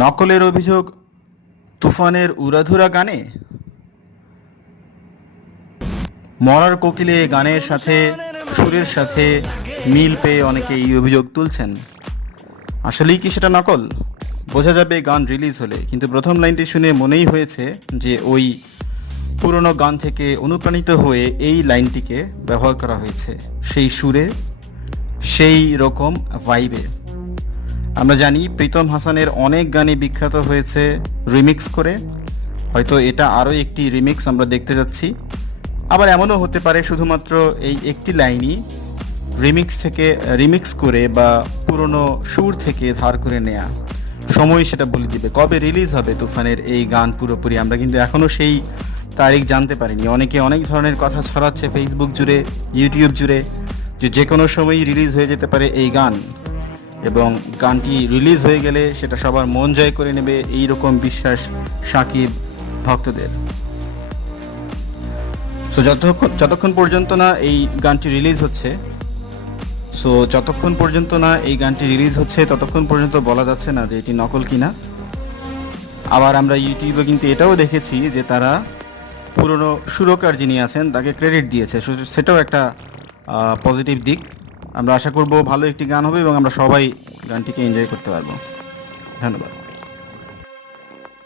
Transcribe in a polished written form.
নকলের অভিযোগ তুফানের উড়াধুরা গানে। মরার কোকিলে গানের সাথে সুরের সাথে মিল পেয়ে অনেকে এই অভিযোগ তুলছেন। আসলেই কি সেটা নকল? বোঝা যাবে গান রিলিজ হলে, কিন্তু প্রথম লাইনটি শুনে মনেই হয়েছে যে ওই পুরনো গান থেকে অনুপ্রাণিত হয়ে এই লাইনটিকে ব্যবহার করা হয়েছে, সেই সুরে, সেই রকম ভাইবে। আমরা জানি প্রীতম হাসানের অনেক গানই বিখ্যাত হয়েছে রিমিক্স করে, হয়তো এটা আরও একটি রিমিক্স আমরা দেখতে যাচ্ছি। আবার এমনও হতে পারে শুধুমাত্র এই একটি লাইনই রিমিক্স করে বা পুরনো সুর থেকে ধার করে নেয়া। সময় সেটা বলে দিবে কবে রিলিজ হবে তুফানের এই গান পুরোপুরি। আমরা কিন্তু এখনও সেই তারিখ জানতে পারিনি। অনেকে অনেক ধরনের কথা ছড়াচ্ছে ফেসবুক জুড়ে, ইউটিউব জুড়ে, যে কোনো সময়ই রিলিজ হয়ে যেতে পারে এই গান, এবং গানটি রিলিজ হয়ে গেলে সেটা সবার মন জয় করে নেবে, এই রকম বিশ্বাস সাকিব ভক্তদের। সো যতক্ষণ পর্যন্ত না এই গানটি রিলিজ হচ্ছে ততক্ষণ পর্যন্ত বলা যাচ্ছে না যে এটি নকল কিনা। আবার আমরা ইউটিউবে কিন্তু এটাও দেখেছি যে তারা পুরনো সুরকার যিনি আছেন তাকে ক্রেডিট দিয়েছে, সেটাও একটা পজিটিভ দিক। আমরা আশা করব ভালো একটি গান হবে এবং আমরা সবাই গানটিকে এনজয় করতে পারবো। ধন্যবাদ।